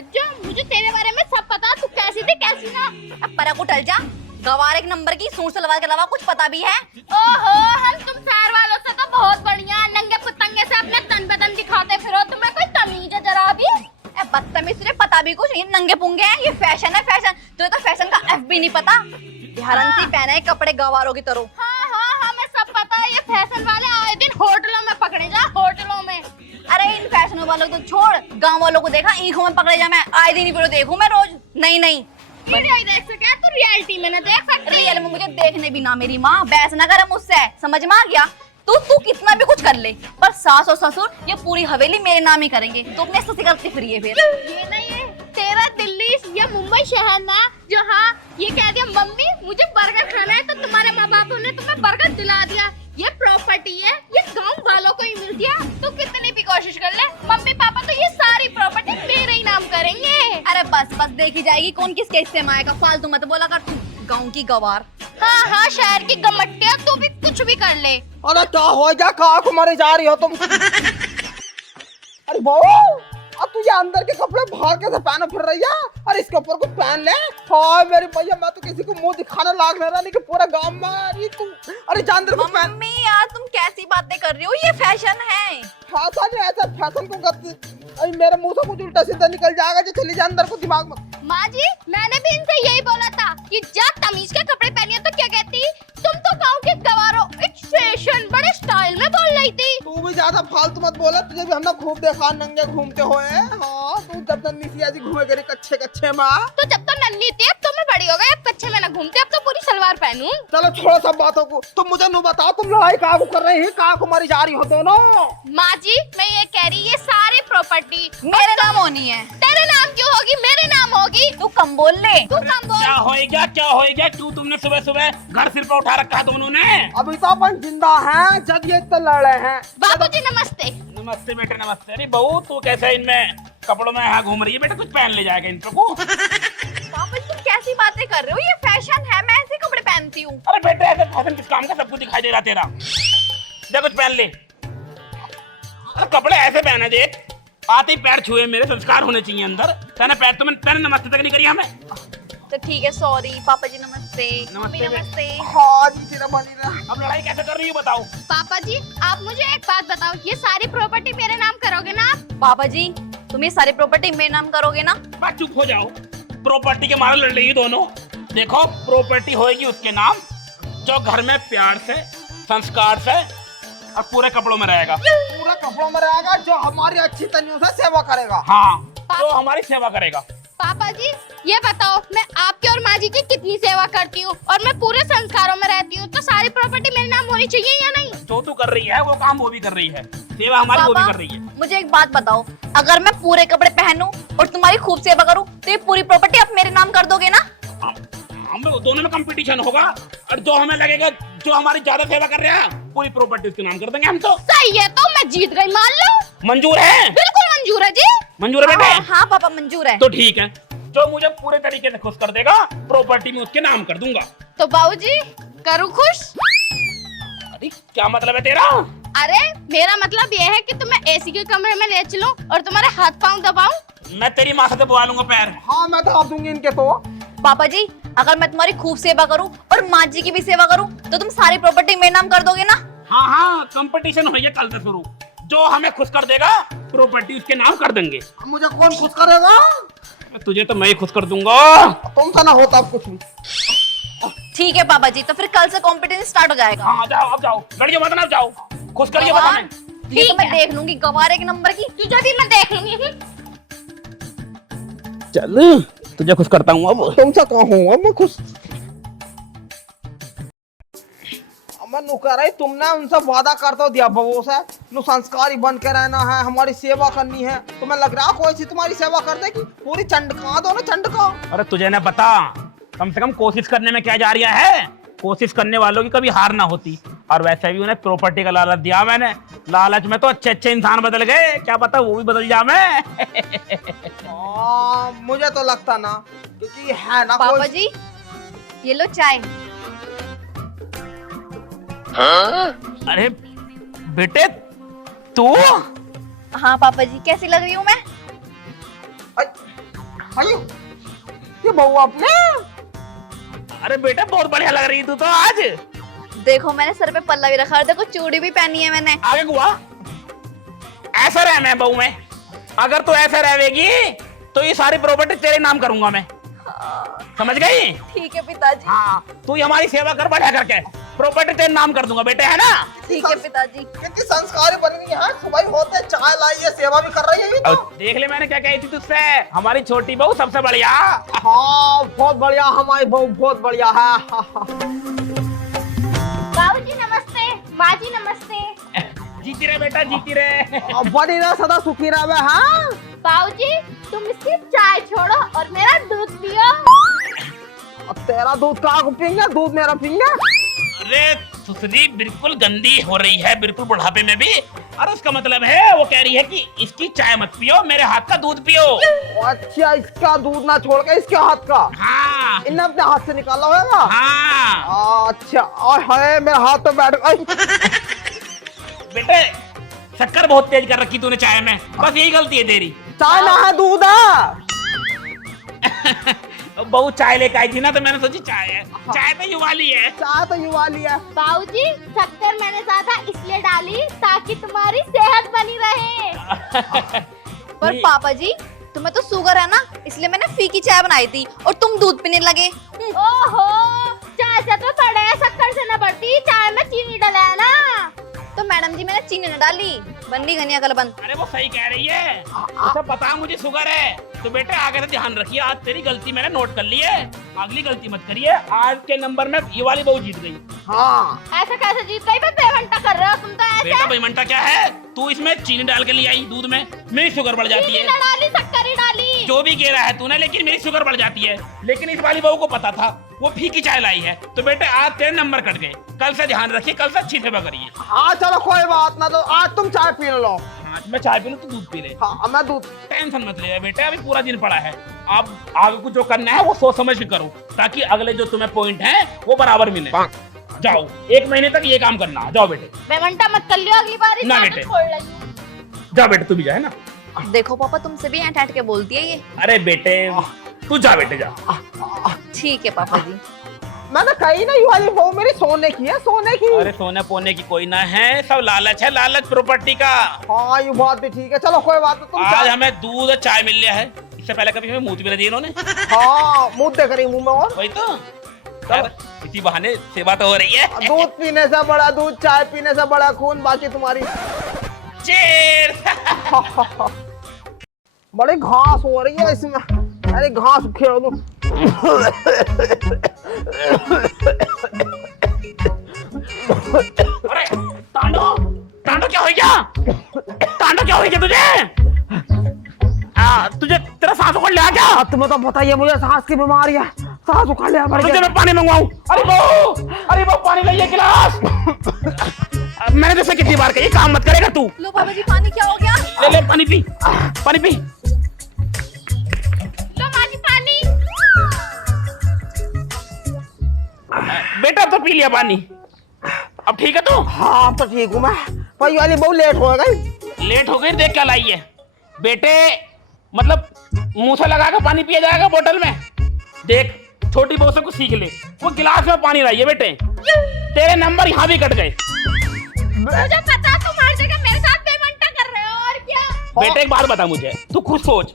अच्छा, मुझे तेरे बारे में सब पता। तू कैसी थी कैसी ना। अब परा को टल जा। गवार एक नंबर की, सूट सलवार के अलावा कुछ पता भी है? ओहो, हम तुम शहर वालों से तो बहुत बढ़िया। नंगे पुतंगे से अपने तन बदन दिखाते फिरो। तुम्हें कोई तमीज है जरा भी? बदतमीज, तुझे पता भी कुछ नहीं। नंगे पुंगे हैं, ये फैशन है फैशन। तुझे तो फैशन का एफ भी नहीं पता। हरंसी पहने है कपड़े गवारों की तरह। हाँ, हमें सब पता है। ये फैशन वाले आए दिन होटलों में पकड़े जा, होटलों में। अरे इन फैशन वालों को तो छोड़, गांव वालों को देखा ईखों में पकड़े जा। मैं आए दिन वीडियो देखूं मैं रोज? नहीं। वीडियो ही देख सके तो रियलिटी में न देख सकती। रियल में मुझे देखने भी ना मेरी माँ। बहस ना करे मुझसे, समझ में आ गया? तू कितना भी कुछ कर ले, पर सास और ससुर ये पूरी हवेली मेरे नाम ही करेंगे। तो अपने ससी करती फिर ये ये नहीं है तेरा दिल्ली या मुंबई शहर ना, जहाँ ये कह दिया मम्मी मुझे बर्गर खाना है, तो तुम्हारे माँ बाप ने तुम्हें बर्गर दिला दिया। ये प्रॉपर्टी है, ये गांव वालों को ही मिलती है। तू कितनी भी कोशिश कर ले, मम्मी पापा तो ये सारी प्रॉपर्टी मेरे ही नाम करेंगे। अरे बस देखी जाएगी कौन किसके हिस्से में आएगा। फालतू मत बोला कर तू, गाँव की गवार। हाँ, शहर की गमट्टिया। तू भी कुछ भी कर ले। अरे क्या हो गया, कहाँ को मारे जा रही हो तुम? अरे बहू, अब तू ये अंदर के कपड़े बाहर कैसे पहने फिर रही है? अरे इसके ऊपर कुछ पहन ले। हाँ मेरी भैया, मैं तो किसी को मुंह दिखाने लाग नहीं रहा, लेकिन पूरा गांव में अरे तू, अरे जा अंदर कुछ पहन। मम्मी यार तुम कैसी बातें कर रही हो? ये फैशन है। फैशन है, ऐसा फैशन को करती। अरे मेरे मुंह से कुछ उल्टा सीधा निकल जाएगा जो चली जा अंदर को दिमाग में। माँ जी, मैंने भी इनसे यही बोला था कि जा तमीज के कपड़े पहनिए, तो क्या कहती? तुम तो गांव के गवारो, इट्स फैशन, बड़े स्टाइल में बोल रही थी। तू भी ज्यादा फालतू मत बोला, तुझे भी हमने खूब देखा नंगे घूमते हुए। हाँ तू जब नन्ही सी ऐसी घूमे करी कच्चे में। तो जब तो नन्ही थी, अब तो मैं बड़ी हो गई, अब कच्चे में ना घूमते, अब तो पूरी सलवार पहनूं। चलो छोड़ो सब बातों को, तुम मुझे नु बताओ, तुम लड़ाई कहाँ को कर रही है, कहाँ को मारी जा रही हो दोनों? माँ जी, मैं ये कह रही, ये सारी प्रॉपर्टी मेरे नाम होनी है। तेरे नाम क्यों होगी? मेरे नाम होगी। तू कम बोल ले। तू कम बोल। क्या होएगा? क्यों तुमने सुबह सुबह घर सिर पर उठा रखा है दोनों ने? अभी तो अपन जिंदा हैं, जब ये इतने लड़े हैं। बाबूजी नमस्ते। नमस्ते बेटे नमस्ते। अरे बहू तू कैसे इनमें कपड़ों में यहाँ घूम रही है? बेटा कुछ पहन ले जाएगा इन को। पापा तुम कैसी बातें कर रहे हो? ये फैशन है, मैं ऐसे कपड़े पहनती हूँ। अरे बेटे ऐसे फैशन किस काम का? सब कुछ दिखाई दे रहा तेरा। देख कुछ पहन ले। अरे कपड़े ऐसे पहने देख, आते ही पैर छुए मेरे, संस्कार होने चाहिए अंदर। पहने पैर तो मैंने नमस्ते तक नहीं करी हमें। तो ठीक है, सॉरी पापा जी। नमस्ते नमस्ते नमस्ते। हाँ जी तेरा बनी रहा। अब लड़ाई कैसे कर रही हो बताओ? पापा जी, आप मुझे एक बात बताओ, ये सारी प्रॉपर्टी मेरे नाम करोगे ना आप? पापा जी तुम ये सारी प्रॉपर्टी मेरे नाम करोगे ना? बात चुप हो जाओ। प्रॉपर्टी के मारे लड़ रही है दोनों। देखो प्रॉपर्टी होएगी उसके नाम जो घर में प्यार से, संस्कार से और पूरे कपड़ों में रहेगा। पूरा कपड़ों में रहेगा, जो हमारी अच्छी तनियों से सेवा करेगा। हाँ, जो हमारी सेवा करेगा। पापा जी ये बताओ, मैं आपके और माँ जी की कितनी सेवा करती हूँ और मैं पूरे संस्कारों में रहती हूँ, तो सारी प्रॉपर्टी मेरे नाम होनी चाहिए या नहीं? जो तू कर रही है वो काम वो भी कर रही है, सेवा हमारी वो भी कर रही है। मुझे एक बात बताओ, अगर मैं पूरे कपड़े पहनूं और तुम्हारी खूब सेवा करूं तो ये पूरी प्रॉपर्टी आप मेरे नाम कर दोगे ना? हम दोनों में कंपटीशन होगा और जो हमें लगेगा जो हमारी ज्यादा सेवा कर रहे हैं पूरी प्रॉपर्टी उसके नाम कर देंगे हम। तो सही है, तो मैं जीत गई मान लो। मंजूर है? बिल्कुल मंजूर है जी। मंजूर है बेटे? हाँ पापा मंजूर है। तो ठीक है, जो मुझे पूरे तरीके से खुश कर देगा प्रॉपर्टी में उसके नाम कर दूंगा। तो बाबूजी करूँ खुश? अरे क्या मतलब है तेरा? अरे मेरा मतलब यह है कि तुम्हें एसी के कमरे में ले चलूं और तुम्हारे हाथ पांव दबाऊं। मैं तेरी माँ से दबवा लूंगा पैर। हाँ मैं दबा दूंगी इनके। तो पापा जी अगर मैं तुम्हारी खूब सेवा करूं और माँ जी की भी सेवा करूं तो तुम सारी प्रॉपर्टी मेरे नाम कर दोगे ना? हाँ, कंपटीशन हो कल से शुरू। जो हमें खुश कर देगा प्रॉपर्टी उसके नाम कर देंगे। मुझे कौन खुश करेगा? तुझे तो मैं ही खुश कर दूंगा। तुमसे ना होता अब कुछ भी। ठीक है पापा जी, तो फिर कल से कंपटीशन स्टार्ट हो जाएगा। हाँ जाओ, अब जाओ, लड़ियो मत ना, जाओ खुश करिए बता हमें। ये तो मैं देख लूंगी, गवार एक नंबर की। तुझे भी मैं देख लूंगी। चल तुझे खुश करता हूँ अब। तुमसे कहूँ मैं खुश। मैं नु कह रही, तुमने उनसे वादा कर तो दिया बहू से, नु संस्कारी बन के रहना है, हमारी सेवा करनी है। तुम्हें लग रहा कोई सी तुम्हारी सेवा कर देगी? पूरी चंडका दो ना, चंडका। अरे तुझे ना पता, कम से कम कोशिश करने में क्या जा रहा है। कोशिश करने वालों की कभी हार ना होती। और वैसे भी उन्हें प्रॉपर्टी का लालच दिया मैंने। लालच में तो अच्छे अच्छे इंसान बदल गए, क्या पता वो भी बदल जा मैं। मुझे तो लगता ना, क्योंकि है ना पापा कोई। जी ये लो चाय। अरे बेटे तू? हाँ पापा जी, कैसी लग रही हूँ मैं? भाई ये बहू अपने अरे बेटा बहुत बढ़िया लग रही तू तो आज। देखो मैंने सर पे पल्ला भी रखा है, देखो चूड़ी भी पहनी है मैंने। आगे हुआ ऐसा रह मैं बहू में, अगर तू ऐसा रहेगी तो ये सारी प्रॉपर्टी तेरे नाम करूंगा मैं, समझ गई? ठीक है पिताजी। हाँ तू ही हमारी सेवा कर बढ़िया करके, प्रॉपर्टी तेरे नाम कर दूंगा बेटे, है ना? ठीक है पिताजी। कितनी संस्कारी बन गई है, सुबह होते चाय लाई है, सेवा भी कर रही है ये तो। अब देख ले मैंने क्या कही थी तुझसे, हमारी छोटी बहू सबसे बढ़िया। हाँ बहुत बढ़िया, हमारी बहू बहुत बढ़िया है। बाबूजी नमस्ते, माँ जी नमस्ते। जीती रहे बेटा जीती रहे। बड़ी रह सदा सुखी रहे। हाँ बाबूजी तुम इसकी चाय छोड़ो और मेरा दूध पियो। अब तेरा दूध का पिएंगे, दूध मेरा पिएंगे। अरे सुसरी बिल्कुल गंदी हो रही है, बिल्कुल बुढ़ापे में भी। अरे उसका मतलब है वो कह रही है कि इसकी चाय मत पियो, मेरे हाथ का दूध पियो। अच्छा इसका दूध ना छोड़ के इसके हाथ का। हाँ इन्हें अपने हाथ से निकाला होगा। हाँ अच्छा और है मेरे हाथ तो बैठ गई। बेटे शक्कर बहुत तेज कर रखी तूने चाय में, बस यही गलती है तेरी। चाय ना है दूध है। बहू चाय लेके आई थी ना तो मैंने सोची चाय है, चाय तो युवा ली है। चाय तो युवा लिया। बाबूजी शक्कर मैंने ज्यादा इसलिए डाली ताकि तुम्हारी सेहत बनी रहे। पर पापा जी तुम्हें तो शुगर है ना, इसलिए मैंने फीकी चाय बनाई थी और तुम दूध पीने लगे। ओहो चाय से तो बड़े शक्कर से न बढ़ती, चाय में चीनी डाला है ना। तो मैडम जी मैंने चीनी न डाली, बंदी घनिया कलबंद। अरे वो सही कह रही है, उसे पता मुझे शुगर है। तो बेटे आगे से ध्यान रखिए, आज तेरी गलती मैंने नोट कर ली है, अगली गलती मत करिए। आज के नंबर में ये वाली बहू जीत गई। हाँ ऐसा कैसे जीत गई? मैं पेमेंट कर रहे हो तुम तो ऐसे। बेटा बेईमानता क्या है, तू इसमें चीनी डाल के ले आई दूध में, मेरी शुगर बढ़ जाती चीनी है। न डाली शक्कर ही डाली। जो भी कह रहा है तूने, लेकिन मेरी शुगर बढ़ जाती है। लेकिन इस वाली बहू को पता था, वो फीकी चाय लाई है। तो बेटे आज तेरे नंबर कट गए, कल से ध्यान रखिए, कल से अच्छी सेवा करिए। हाँ चलो कोई बात ना, तो आज तुम चाय पी लो। आज मैं चाय पी लूं तो दूध पी ले, हाँ मैं दूध। टेंशन मत ले बेटे, अभी पूरा दिन पड़ा है। अब आगे कुछ जो करना है वो सोच समझ के करो, ताकि अगले जो तुम्हें पॉइंट है वो बराबर मिले। जाओ 1 महीने तक ये काम करना। जाओ बेटे। पेमेंट मत कर लियो अगली बार। ना बेटे। जा बेटे तू भी जा, है ना? देखो पापा तुमसे भी ऐंठ ऐंठ के बोलती है ये। अरे बेटे तू जा बेटे जा। ठीक है पापा जी। मैंने कही ना ये वाली बहू मेरी सोने की है, सोने की। अरे सोने पोने की कोई ना है, सब लालच है, लालच प्रॉपर्टी का। हाँ ये बात भी ठीक है, चलो कोई बात नहीं, तुम आज चाय। हमें दूध और चाय मिल गया है, इससे पहले कभी हमें मूत भी नहीं दी इन्होंने। हाँ मुँह देख रही मुँह में। और वही तो यार, इसी बहाने सेवा तो हो रही है। दूध पीने से बड़ा दूध, चाय पीने से बड़ा खून, बाकी तुम्हारी। चीयर्स। बड़ी घास हो रही है इसमें। अरे घास खेल दो। अरे तांडो तांडो क्या हो गया? तांडो क्या हो गया तुझे? तुझे तेरा सांस उखड़ लिया क्या? तुम्हें तो पता ही है मुझे सांस की बीमारी है, सांस उखड़ लिया। तुझे मैं पानी मंगवाऊं? अरे वो पानी लाइए गिलास। मैंने तुझसे कितनी बार कही काम मत करेगा तू। लो पापा जी पानी क्या हो गया? ले पानी पी, पानी पी। लो माँ जी पानी। बेटा अब तो पी लिया पानी, अब ठीक है तू? हाँ अब तो ठीक हूँ मैं। भाई वाली बहुत लेट हो गई। लेट हो गई, देख क्या लाई है बेटे, मतलब मुंह से लगा के पानी पिया जाएगा बोतल में। देख छोटी बहू से कुछ सीख ले, वो गिलास में पानी लाई है बेटे। तेरे नंबर यहाँ भी कट गए। मुझे पता तुम हर जगह मेरे साथ पेमेंट कर रहे हो और क्या। बेटे एक बात बता मुझे, तू खुद सोच,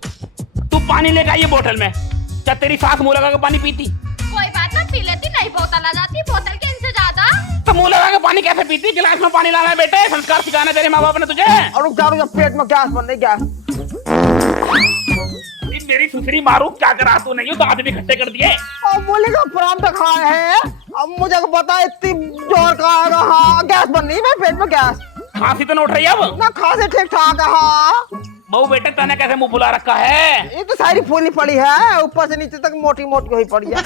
तू पानी लेकर आई है बोतल में, क्या तेरी सास मुंह लगा के पानी पीती? कोई बात ना, पी लेती, नहीं बोतल आ जाती, बोतल के इनसे ज्यादा। तो मुंह लगा के पानी कैसे पीती? गिलास में पानी लाना है बेटे, संस्कार सिखाना है तेरे माँ बाप ने तुझे। और रुक जा पेट में गैस बन रही, गैस। मेरी सुसरी मारू, क्या करा तू? नहीं हो दांत भी खट्टे कर दिए। और बोले का प्राण तो खाए है, अब मुझे पता है इतनी जोर का आएगा। हाँ गैस बन रही है मेरे पेट में, गैस। खांसी तो न उठ रही है अब? ना खांसी ठीक ठाक है। हाँ बहू बेटे तने कैसे मुंह फुला रखा है? ये तो सारी फूली पड़ी है, ऊपर से नीचे तक मोटी मोटी हुई पड़ी है।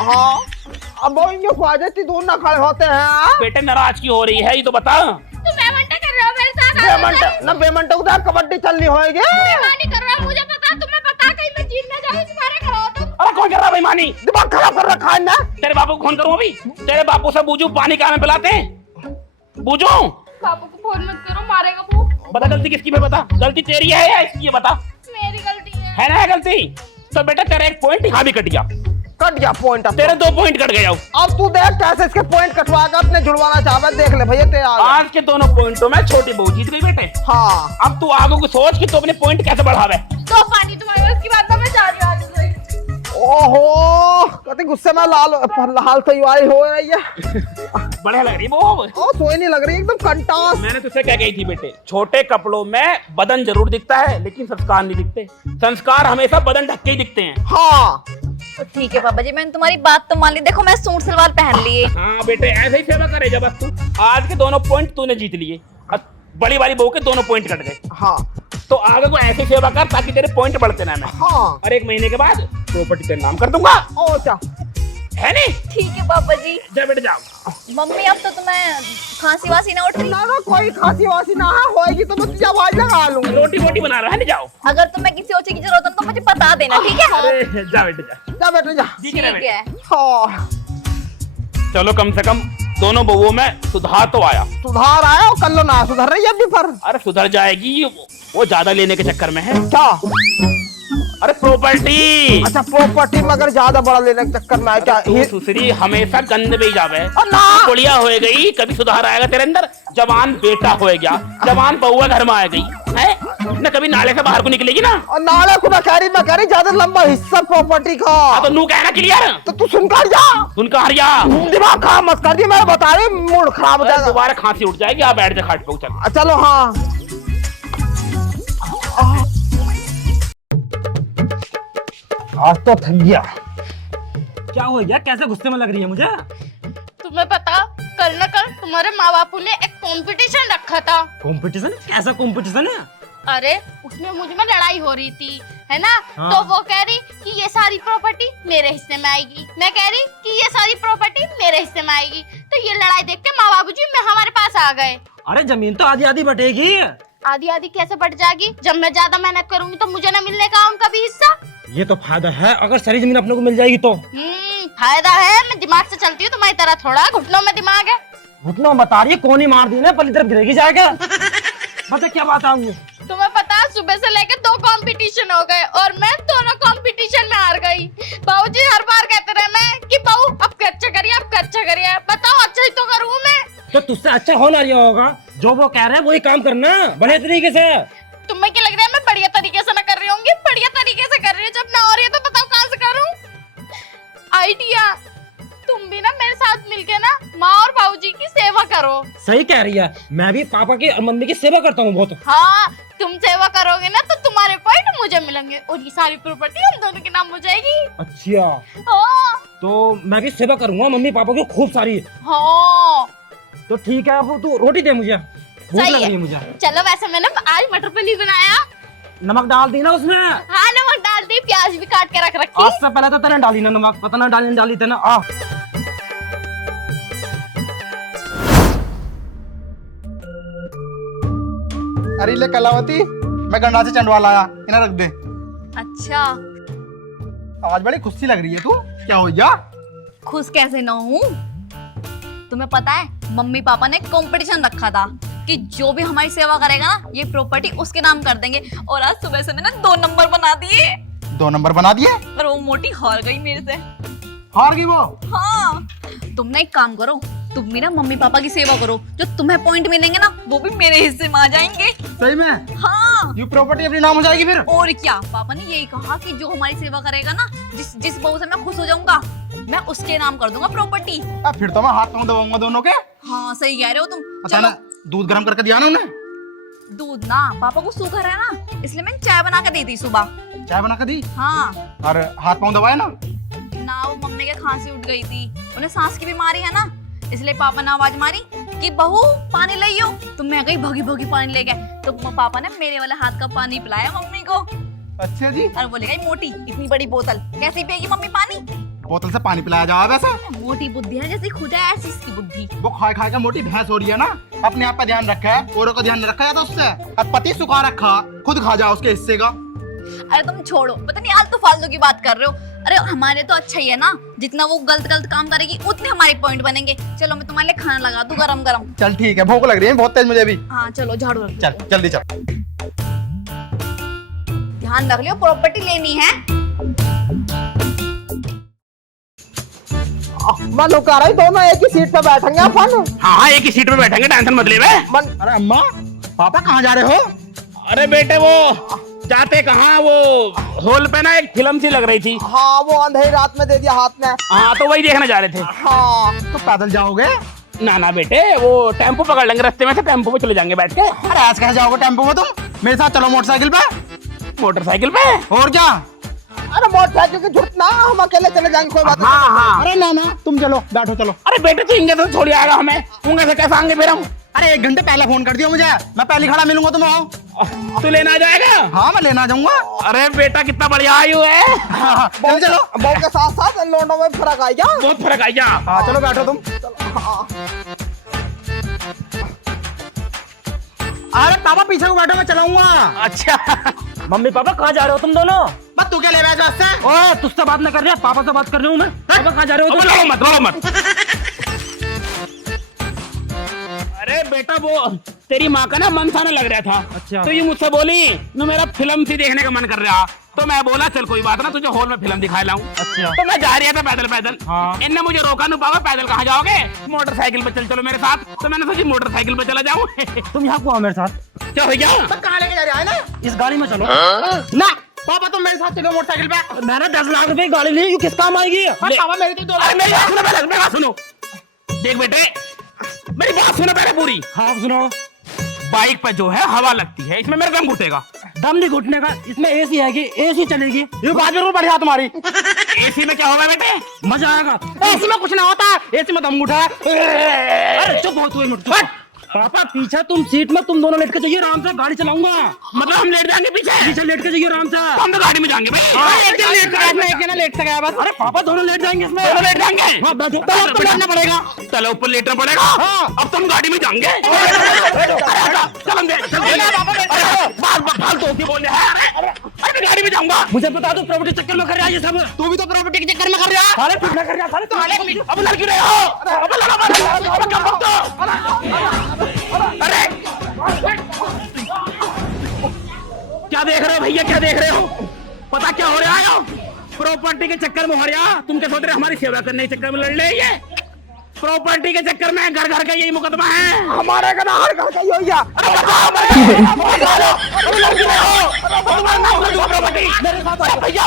हाँ अब वो इनके ख्वाजा दूर ना खड़े होते हैं। बेटे नाराज क्यों हो रही है ये तो बता। तुम पेमेंट कर रहे हो मेरे साथ। पेमेंट ना, पेमेंट उधर कबड्डी चल रही होगी। बेईमानी कर रहे हो, मुझे पता, तुम्हें पता कहीं मैं जीत ना जाऊं, तुम्हारे घर हो तुम। अरे कौन कर रहा है बेईमानी? दिमाग खराब कर रखा है ना। तेरे बापू को फोन करूं अभी? तेरे बापू से बूझू पानी कहाँ में पिलाते हैं? बूझू? बाबू को फोन मत करो, मारेगा वो। बता गलती किसकी है, बता। गलती तेरी है या इसकी है, बता। मेरी गलती है। है ना गलती? तो बेटा तेरा 1 पॉइंट यहाँ भी कट गया, कट गया पॉइंट। अब तेरे 2 पॉइंट कट गए। अब तू देख कैसे इसके पॉइंट कटवा कर अपने जुड़वाना चाहता है, देख ले भैया तेरा आ गया। आज के दोनों पॉइंटों में छोटी बहू जीत गई बेटे। हाँ अब तू आगे को सोच कि तू अपने पॉइंट कैसे बढ़ावे। तो पार्टी तुम्हारे बस की बात, मैं जा रही हूँ। ओहो कति गुस्से में लाल तैयारी हो रही है। बढ़िया लग रही है वो। ओ सोई नहीं लग रही, एकदम कंटास। मैंने तुझसे क्या कही थी बेटे, छोटे कपड़ों में बदन जरूर दिखता है लेकिन संस्कार नहीं दिखते। संस्कार हमेशा बदन ढक के ही दिखते हैं। हाँ तो ठीक है पापा जी, मैंने तुम्हारी बात तो मान ली। देखो मैं सूट सलवार पहन लिए। हाँ बेटे ऐसे ही सेवा करे जब तू। आज के दोनों पॉइंट तूने जीत लिए, बड़ी वाली बहू के दोनों पॉइंट कट गए। हाँ तो आगे को ऐसे सेवा कर ताकि तेरे पॉइंट बढ़ते ना। हाँ और 1 महीने के बाद प्रॉपर्टी तेरे नाम कर दूंगा, ओ क्या है नहीं? ठीक है पापा जी। जा बेटे जाओ। मम्मी अब तो तुम्हें खांसी वासी ना उठ रही? ना कोई खांसी वासी ना है, होएगी तो मैं तुझे आवाज लगा लूंगी। रोटी वोटी बना रहा है नहीं? जाओ। अगर तुम्हें किसी और चीज की जरूरत हो तो मुझे बता देना, ठीक है? अरे जा बेटे जा। जा बेटे जा। ठीक है ठीक है। हाँ चलो कम से कम दोनों बहुओं में सुधार तो आया। सुधार आया और कल ना सुधर रही है अभी पर। अरे सुधर जाएगी, वो ज्यादा लेने के चक्कर में है। क्या? अरे प्रॉपर्टी। अच्छा प्रॉपर्टी में अगर ज्यादा बड़ा लेने के चक्कर में है क्या? तू सुसरी हमेशा गंद में ही जावे। ना बुढ़िया हो गई, कभी सुधार आएगा तेरे अंदर? जवान बेटा हो गया, जवान बहुआ घर में आ गई है न, कभी नाले से बाहर को निकलेगी ना। और नाले को मैं कह रही ज्यादा लंबा हिस्सा प्रॉपर्टी का। तो नू कहना क्लियर। तो तू सुनकर जा, सुनकर जा। दिमाग खराब मत कर दी, मैं बता रही मूड खराब हो जाएगा। दोबारा खांसी उठ जाएगी। आप बैठ जा खाट पे। चल चलो हाँ। आज तो थक गया। क्या हो गया? कैसे गुस्से में लग रही है मुझे? तुम्हें पता कल न कल तुम्हारे माँ बापू ने एक कंपटीशन रखा था। कंपटीशन? ऐसा कंपटीशन है? अरे उसमें मुझ में लड़ाई हो रही थी, है ना? हाँ। तो वो कह रही कि ये सारी प्रॉपर्टी मेरे हिस्से में आएगी, मैं कह रही कि ये सारी प्रॉपर्टी मेरे हिस्से में आएगी। तो ये लड़ाई देख के माँ बाबूजी मैं हमारे पास आ गए। अरे जमीन तो आधी आधी बटेगी। आधी आधी कैसे बढ़ जाएगी? जब मैं ज्यादा मेहनत करूंगी तो मुझे ना मिलने का उनका भी हिस्सा। ये तो फायदा है अगर सारी जमीन अपने को मिल जाएगी तो। फायदा है। मैं दिमाग से चलती हूँ, तुम्हारी तरह थोड़ा घुटनों में दिमाग है। घुटनों बता रही है, कौन ही मार दी ना, पहली तरफ गिरेगी जाएगा। बता क्या बात आऊंगी। तुम्हें पता सुबह से लेकर 2 कंपटीशन हो गए और मैं दोनों कंपटीशन में हार गई। बाबूजी हर बार कहते रहे मैं कि बहू अब अच्छा करिए, अब अच्छा करिए। बताओ अच्छा ही तो करूँ मैं। तो तुझसे अच्छा हो ना रहा होगा, जो वो कह रहे हैं वही काम करना बढ़िया तरीके से। तुम्हें क्या लग रहा है मैं बढ़िया तरीके से ना कर रही होंगी? बढ़िया तरीके से कर रही हूँ। जब ना हो रही है तो बताओ कहाँ से करूँ? आइडिया, तुम भी ना मेरे साथ मिलके ना माँ और बाबूजी की सेवा करो। सही कह रही है, मैं भी पापा की और मम्मी की सेवा करता हूँ बहुत। हाँ तुम सेवा करोगे ना तो तुम्हारे पॉइंट मुझे मिलेंगे और ये सारी प्रॉपर्टी हम दोनों के नाम हो जाएगी। अच्छा हाँ तो मैं भी सेवा करूंगा मम्मी पापा की खूब सारी। हाँ तो ठीक है, अब तू रोटी दे मुझे, भूख सही लग है। रही है मुझे। चलो वैसे मैंने आज मटर पनीर बनाया। नमक डाल दी ना उसमें? हाँ नमक डाल दी, प्याज भी काट के रख रखी। आज से पहले तो तेने डाली ना नमक, पता ना डाली थे ना। आ अरे ले कलावती, मैं गन्ना से चंडवा लाया, इन्हें रख दे। अच्छा आज बड़ी खुशी लग रही है तू, क्या हो गया? खुश कैसे ना हूँ? तुम्हें पता है मम्मी पापा ने कंपटीशन रखा था कि जो भी हमारी सेवा करेगा ना ये प्रॉपर्टी उसके नाम कर देंगे। और आज सुबह से मैंने 2 नंबर बना दिए 2 नंबर बना दिए? और वो मोटी हार गई मेरे से। हार गई वो? हाँ तुम ना एक काम करो, तुम भी ना मम्मी पापा की सेवा करो, जो तुम्हें पॉइंट मिलेंगे ना वो भी मेरे हिस्से में आ जाएंगे। सही में? हाँ ये प्रॉपर्टी अपने नाम हो जाएगी फिर? और क्या, पापा ने यही कहा कि जो हमारी सेवा करेगा ना, जिस बहू से मैं खुश हो जाऊंगा मैं उसके नाम कर दूंगा प्रॉपर्टी। फिर तो मैं हाथ पाँव दबाऊंगा दोनों के। हाँ सही कह रहे हो तुम। अच्छा ना, दूध गर्म करके दिया ना उन्हें? दूध ना, पापा को शुगर है ना, इसलिए मैंने चाय बना के दी थी सुबह। चाय बना के दी? हाँ और हाथ पाँव दबाए ना? ना, वो मम्मी के खांसी उठ गई थी, उन्हें सांस की बीमारी है ना, इसलिए पापा ने आवाज मारी कि बहू पानी लाइयो। तो मैं गई भगी भगी पानी ले गए, तो पापा ने मेरे वाले हाथ का पानी पिलाया मम्मी को। अच्छा जी। और बोले गई मोटी इतनी बड़ी बोतल कैसे पिएगी मम्मी पानी? बोतल से पानी पिलाया जाए वैसे? मोटी बुद्धि है, जैसी खुद है ऐसी इसकी बुद्धि। वो खाए खाए का मोटी भैंस हो रही है ना, अपने आप का ध्यान रखा है, औरों का ध्यान नहीं रखा जाता उससे। अब पति सुखा रखा, खुद खा जाओ उसके हिस्से का। अरे तुम छोड़ो, पता नहीं आज तो फालतू की बात कर रहे हो। अरे हमारे तो अच्छा ही है ना, जितना वो गलत गलत काम करेगी उतने हमारे पॉइंट बनेंगे। चलो मैं तुम्हारे लिए खाना लगा दूं गरम गरम। चल ठीक है, भूख लग रही है बहुत तेज मुझे भी। हाँ चलो झाड़ू रख चल जल्दी चल। ध्यान रख लियो, प्रॉपर्टी लेनी है। मैं लुका रही, दोनों एक ही सीट पे बैठेंगे अपन। हाँ हाँ, एक ही सीट पे बैठेंगे, टेंशन मत ले बे। अरे अम्मा, पापा कहाँ जा रहे हो? अरे बेटे वो जाते कहाँ, वो हॉल पे ना एक फिल्म सी लग रही थी। हाँ, वो अंधेरी रात में दे दिया हाथ में। हाँ तो वही देखने जा रहे थे। हाँ, तो पैदल जाओगे? ना ना बेटे, वो टेम्पो पकड़ लेंगे रास्ते में से, टेम्पो पे चले जाएंगे बैठ के। अरे आज कहाँ जाओगे टेम्पो में तुम? मेरे साथ चलो मोटरसाइकिल पे। मोटरसाइकिल पे? और क्या? अरे मोटरसाइकिल की जरूरत ना, हम अकेले चले जाएंगे, कोई बात हाँ हाँ। अरे ना ना, तुम चलो, बैठो चलो। अरे बेटे तू इंगे तो छोड़ आएगा हमें, उंगे से कैसे आएंगे फिर हम? अरे 1 घंटे पहले फोन कर दियो मुझे, मैं पहले खड़ा मिलूंगा तुम्हें। आओ। तू लेना जाएगा? हाँ मैं लेना जाऊंगा। अरे बेटा कितना बढ़िया आयु है। चलो चलो। बहू के साथ साथ लोडों में फर्क आई क्या? बहुत फर्क आई जा। हाँ चलो बैठो तुम। हाँ। अरे पापा पीछे को बैठो, मैं चलाऊंगा। अच्छा मम्मी पापा कहाँ जा रहे हो तुम दोनों? बस तू क्या ले बैठ वास्ते? ओए तुझसे बात नहीं कर रहे, पापा से बात कर रही हूँ मैं। पापा कहाँ जा रहे हो अब तुम? रो मत। अरे बेटा वो तेरी माँ का ना मन सा लग रहा था। अच्छा। तो ये मुझसे बोली न मेरा फिल्म सी देखने का मन कर रहा, तो मैं बोला चल कोई बात ना, तुझे हॉल में फिल्म दिखा लाऊं। अच्छा। तो मैं जा रहा था पैदल पैदल। हाँ। इनने मुझे रोका, नु पापा पैदल कहाँ जाओगे, मोटरसाइकिल पे चल चलो मेरे साथ। तो मैंने सोची मोटरसाइकिल पे चला जाऊं। तुम यहाँ को आओ मेरे साथ, क्या हो गया? कहाँ लेके जा रहे हैं ना? इस गाड़ी में चलो। ना पापा तुम मेरे साथ चलो मोटरसाइकिल पे। मैंने 10 लाख रुपए की गाड़ी ली, ये किस काम आएगी? अरे पापा मेरी तो अरे मेरी बात सुनो पहले, मेरी बात सुनो। देख बेटे, मेरी बात सुनो पहले पूरी। हाँ सुनो। बाइक पे जो है हवा लगती है, इसमें मेरा दम घुटेगा। दम नहीं घुटने का, इसमें एसी है कि एसी चलेगी। ये बात जरूर बढ़िया तुम्हारी। एसी में क्या होगा बेटे? मजा आएगा। एसी में कुछ ना होता, एसी में दम उठा। अरे चुप हो तू एक मिनट, चुप। पापा पीछे तुम सीट में, तुम दोनों लेट के जाइए, आराम से गाड़ी चलाऊंगा। मतलब हम लेट जाएंगे पीछे? पीछे लेट के जाइए आराम से। हम तो गाड़ी में जाएंगे भाई। एक जन लेट कर आया, एक जना लेट से गया बस। अरे पापा दोनों लेट जाएंगे इसमें। दोनों लेट जाएंगे? हाँ बैठो। तो अब तो लेटना पड़ेगा। चलो ऊपर लेटना पड़ेगा। हाँ। अब तुम गाड़ी में जाएंगे। चल हम फालतू होती बोल रहे हैं। अरे मैं गाड़ी में जाऊंगा। मुझे बता दो, प्रॉपर्टी चक्कर में कर रहा है ये सब। तू भी तो प्रॉपर्टी के चक्कर में कर रहा है। साले फिर कर रहा, साले तो अब लड़की रहे हो। अब लगा अरे क्या देख रहे हो भैया, क्या देख रहे हो? पता क्या हो रहा है? प्रॉपर्टी के चक्कर में हो रहा। तुम क्या सोच रहे हमारी सेवा करने के चक्कर में लड़ रहे हैं? ये प्रॉपर्टी के चक्कर में घर घर का यही मुकदमा है। हमारे का ना हर घर का ही हो गया। भैया